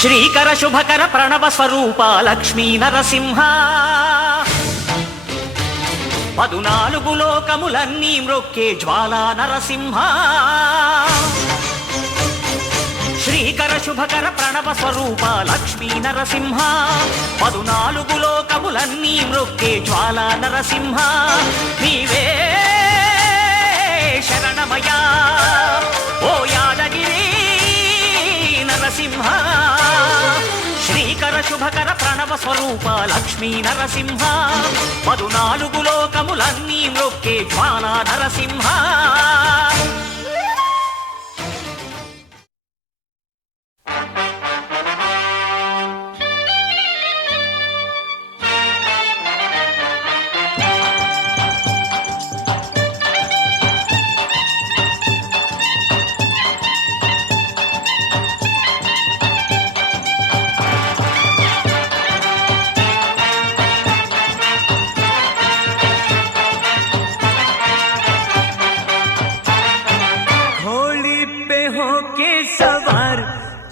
శ్రీకర శుభకర ప్రణవ స్వరూప లక్ష్మీ నరసింహ 14 లోకములన్నీ మ్రొక్కే జ్వాలా నరసింహ శ్రీకర శుభకర ప్రణవ స్వరూప లక్ష్మీ నరసింహ 14 లోకములన్నీ మ్రొక్కే జ్వాలా నరసింహ నీవే శరణమయా ఓ యాదగిరి నరసింహ శ్రీకర శుభకర ప్రణవ స్వరూప లక్ష్మీ నరసింహ 14 లోకములన్నీ మ్రొక్కే జ్వాలా నరసింహ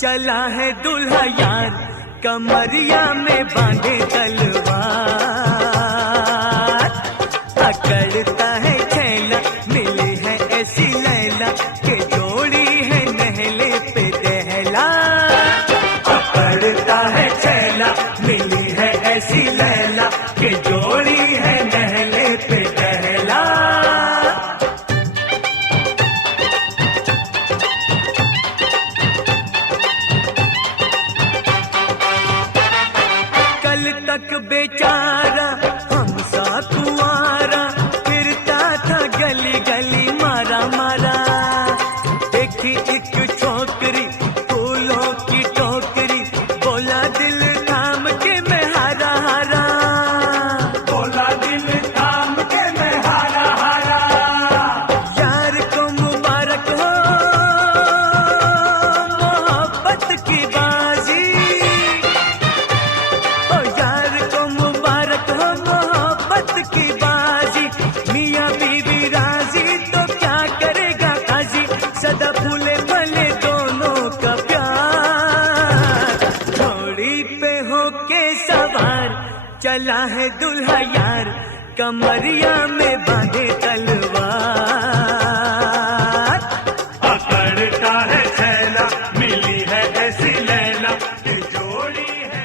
चला है दुल्हा यार कमरिया में बांधे तलवार अकड़ता है छैला मिली है ऐसी लैला के जोड़ी है नहले पे दहला अकड़ता है छैला मिली है ऐसी लैला के जोड़ी है नहले पे दहला तक बेचारा हम सा कुआरा फिरता था गली गली मारा मारा देखी एक छोकरी फूलों की टोकरी बोला दिल थाम के मैं हारा हारा बोला दिल थाम के मैं हारा हारा यार को मुबारक हो मोहब्बत की बाजी की बाजी मियां बीवी राजी तो क्या करेगा काजी सदा फूले फले दोनों का प्यार घोड़ी पे होके सवार चला है दुल्हा यार कमरिया में बांधे तलवार पकड़ता है छैला मिली है ऐसी लैला की जोड़ी है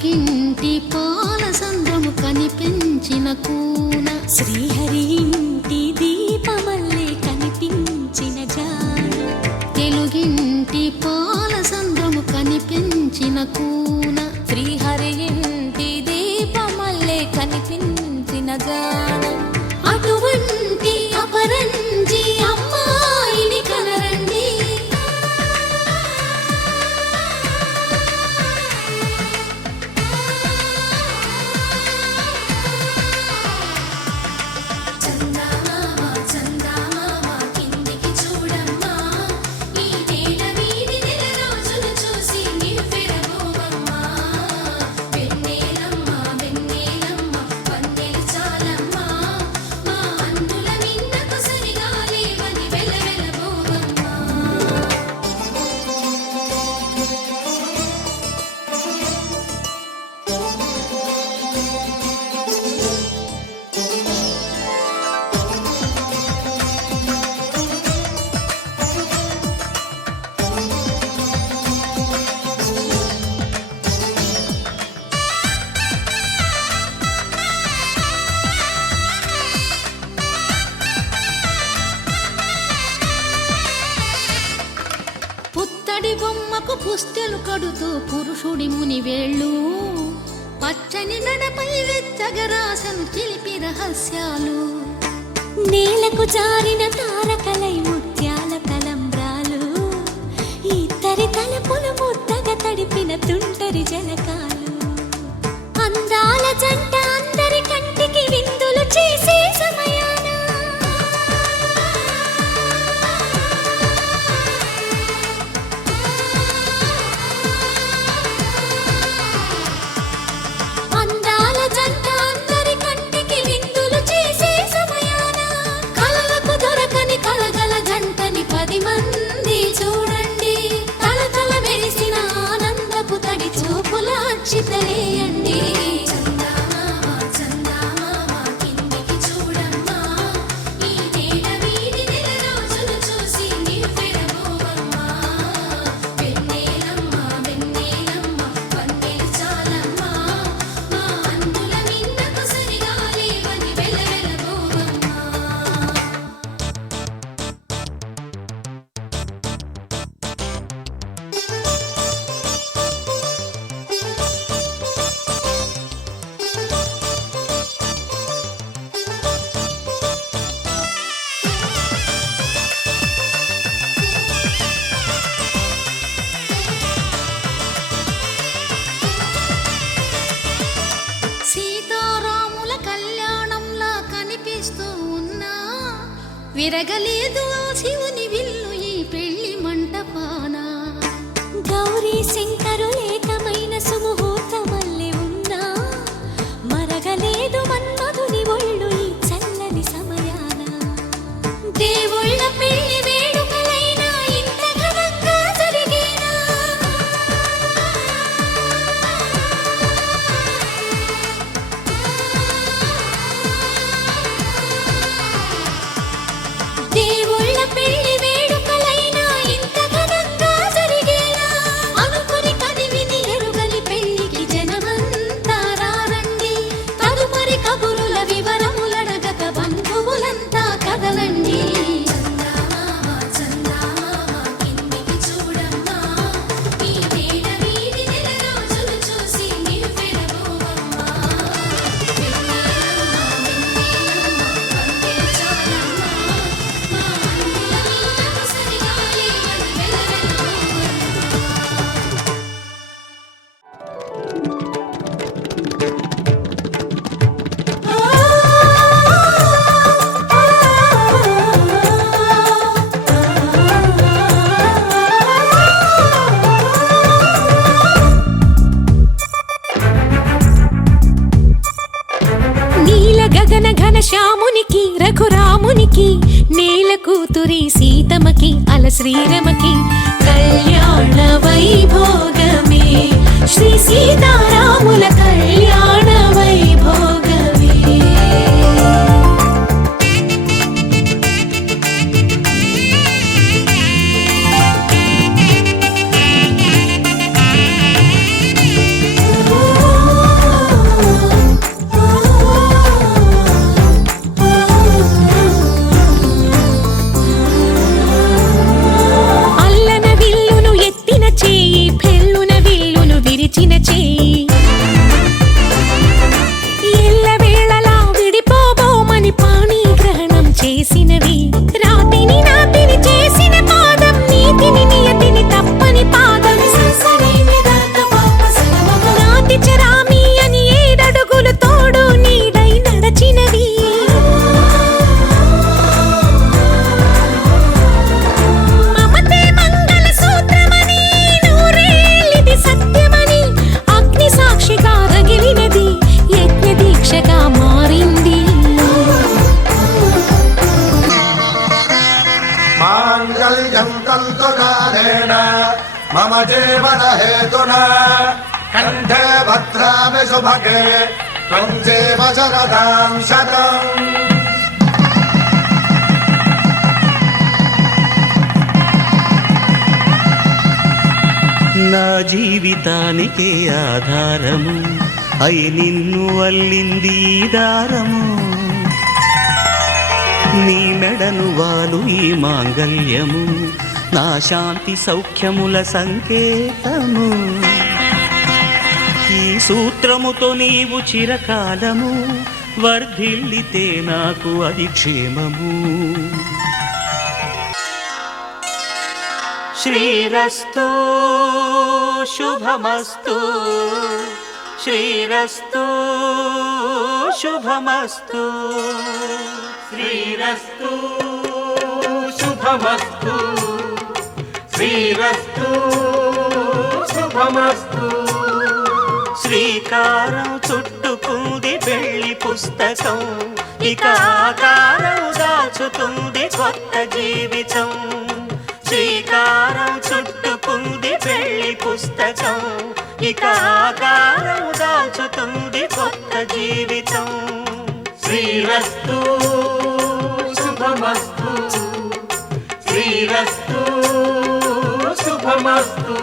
తెలుగింటి పాల సంద్రము కనిపించిన కూన శ్రీహరి ఇంటి దీపమల్లే కనిపించిన జాన తెలుగింటి పాల సంద్రము కనిపించిన కూన శ్రీహరి ఇంటి దీపమల్లే కనిపించిన జాన అటువంటి అపరంజి అమ్మాయిని కనరండి చందమామ చందమామ కిందికి చూడమ్మా ఈ నేల వీడి నెల రోజులు చూసి నివ్వెరబోవమ్మా వెన్నెలమ్మ వెన్నెలమ్మ వన్నెలు చాలమ్మా మా అన్నుల మిన్నకు సరిగా లేవని వెలవెలబోవమ్మా పుత్తడి బొమ్మకు పుస్తెలు కడుతూ పురుషుడి ముని వేళ్ళు పచ్చని నడపై వెచ్చగరాసను చిలిపి రహస్యాలు నేలకు జారిన తారకలై ముత్యాల తలంబ్రాలు ఇద్దరి తలపులు ముద్దగా తడిపిన తుంటరి జలకాలు అందాల జంట అందరి కంటికి విందులు చేసే సమయాన అందాల జంట అందరి కంటికి విందులు చేసే సమయాన కలలకు దొరకని కలగల జంటని 10 మంది చూడండి తలతల మెరిసిన ఆనందపు తడి చూపుల అచ్చితలేయండి చందమామ చందమామ కిందికి చూడమ్మా ఈ నేల వీడి నెల రోజులు చూసి నివ్వెరబోవమ్మా వెన్నెలమ్మ వెన్నెలమ్మ వన్నెలు చాలమ్మా మా అన్నుల మిన్నకు సరిగా లేవని వెలవెలబోవమ్మా సీతారాముల కళ్యాణంలా కనిపిస్తూ ఉన్నా విరగలేదు ఆ శివుని విల్లు ఈ పెళ్లి మంటపాన గౌరీ శంకరులేకమైన సుముహూర్తమల్లె ఉన్నా మరగలేదు మన్మధుని ఒళ్ళు ఈ చల్లని సమయాన దేవుళ్ళ పెళ్లి వేడుకలైనా ఇంత ఘనంగా జరిగేనా దేవుళ్ళ పెళ్లి వేడుకలైనా ఇంత ఘనంగా జరిగేనా అనుకుని కదివిని ఎరుగని పెళ్లికి జనమంతా రారండి తదుపరి కబురుల వివరములడగక బంధువులంతా కదలండి చందమామ చందమామ కిందికి చూడమ్మా ఈ నేల వీడి నెల రోజులు చూసి నివ్వెరబోవమ్మా వెన్నెలమ్మ వెన్నెలమ్మ వన్నెలు చాలమ్మా మా అన్నుల మిన్నకు సరిగా లేవని వెలవెలబోవమ్మా నీల గగన ఘన శ్యామునికి రఘురామునికి నేల కూతురి సీతమ్మకి అల శ్రీరమకి కళ్యాణ వైభోగమే శ్రీ సీతారాముల కళ్యాణ వైభోగమే విరిచిన చేయి ఎల్లవేళలా విడిపోబోమని పాణిగ్రహణం చేసినవి రాతిని నాతిని చేసిన పాదం నీతిని నియతిని తప్పని పాదం నాతి చరామి అని 7 అడుగులు తోడు నీడై నడచినవి మమతే మంగళ సూత్రమని నూరేళ్ళిది సత్యమని అగ్ని సాక్షిగా రగిలినది యజ్ఞ దీక్షగా మారింది మాంగళ్యం తంతుకారేణ మమ జీవన హేతునా కంఠే భద్రామి శుభగే త్వం జీవ శరదాం శతం నా జీవితానికే ఆధారము అయి నిన్ను అల్లింది ఈ దారము నీ మెడను వాలు ఈ మాంగళ్యము నా శాంతి సౌఖ్యముల సంకేతము ఈ సూత్రముతో నీవు చిరకాలము వర్ధిల్లితే నాకు అది క్షేమము శ్రీరస్తు శుభమస్తు శ్రీరస్తు శుభమస్తు శ్రీరస్తు శుభమస్తు శ్రీరస్తు శుభమస్తు శ్రీకారం చుట్టుకుంది వెళ్లి పుస్తకం ఇక ఆకారం దాచుతుంది కొత్త జీవితం శ్రీకారం చుట్టుకుంది వెళ్లి పుస్తకం ఇక ఆకారం దాచుతుంది కొత్త జీవితం శ్రీరస్తు శుభమస్తు శ్రీరస్తు శుభమస్తు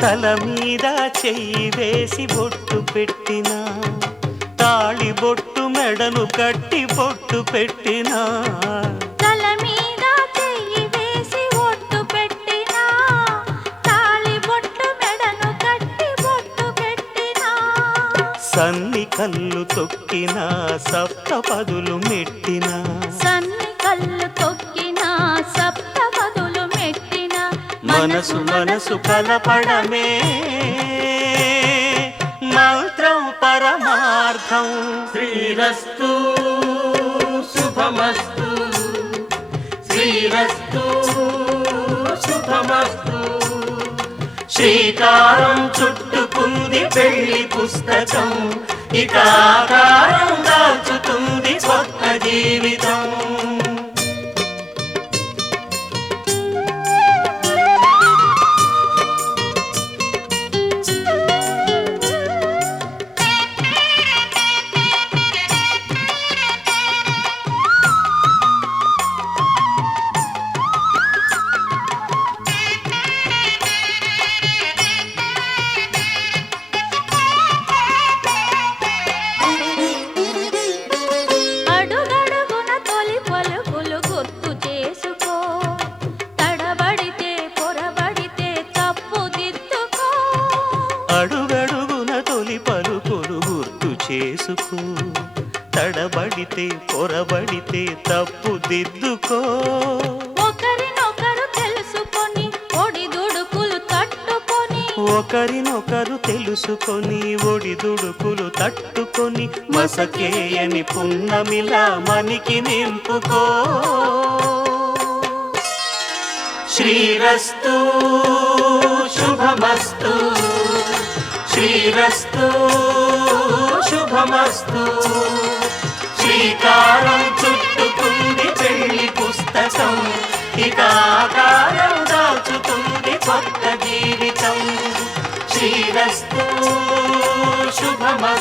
తల మీద చెయ్యి వేసి బొట్టు పెట్టినా తాళి బొట్టు మెడను కట్టి బొట్టు పెట్టినా తల మీద చెయ్యి వేసి ఒట్టు పెట్టినా తాళి బొట్టు మెడను కట్టి బొట్టు పెట్టినా సన్ని కళ్ళు తొక్కినా సప్తపదులు మెట్టినా సన్ని కళ్ళు తొక్కినా సప్తపదులు మెట్టినా మనసు మనసు కలపడమే మంత్రం పరమార్థం శ్రీరస్తు శుభమస్తు శ్రీరస్తు శుభమస్తు శ్రీకారం చుట్టుకుంది పెళ్లి పుస్తకం ఇక ఆకారం దాచుతుంది కొత్త జీవితం అడుగడుగున తొలి పలుకులు గుర్తు చేసుకో తడబడితే పొరబడితే తప్పు దిద్దుకో అడుగడుగున తొలి పలుకులు గుర్తు చేసుకో తడబడితే పొరబడితే తప్పు దిద్దుకో ఒకరినొకరు తెలుసుకొని ఒడిదుడుకులు తట్టుకొని ఒకరినొకరు తెలుసుకొని ఒడిదుడుకులు తట్టుకొని మసకేయని పున్నమిలా మనికి నింపుకో శ్రీరస్తు శుభమస్తు శ్రీరస్తు శుభమస్తు శ్రీకారం చుట్టుకుంది పెళ్లి పుస్తకం ఇక ఆకారం దాచుతుంది కొత్త జీవితం శ్రీరస్తు శుభమస్తు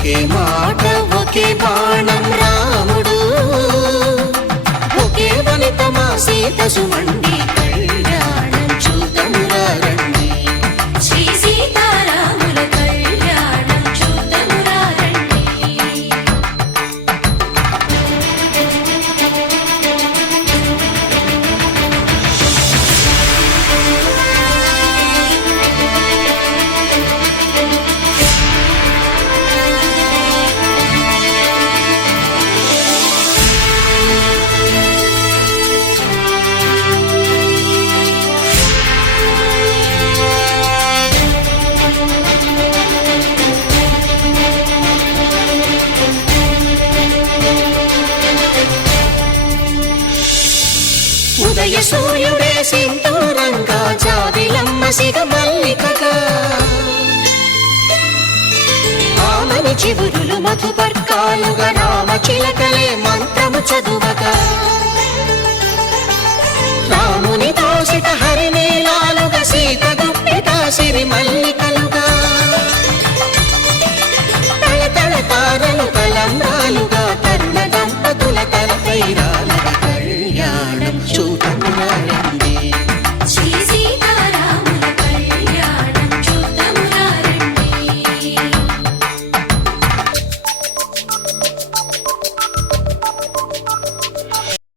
ఒకే మాట ఒకే బాణం రాముడు, ఒకే వనిత మా సీత సుమండి, కళ్యాణం చూతమురా రండి. శ్రీ సీతారాముల కళ్యాణం చూతమురా రండి. ఉదయ సూర్యుడే సింధూరంగా, జాబిలమ్మ సిగ మల్లికగా, ఆమని చివురులు మధుపర్కాలుగా, రామ చిలకలే మంత్రము చదువగా, రాముని దోసిట హరినీలాలుగా, సీత గుప్పిట సిరి మల్లిక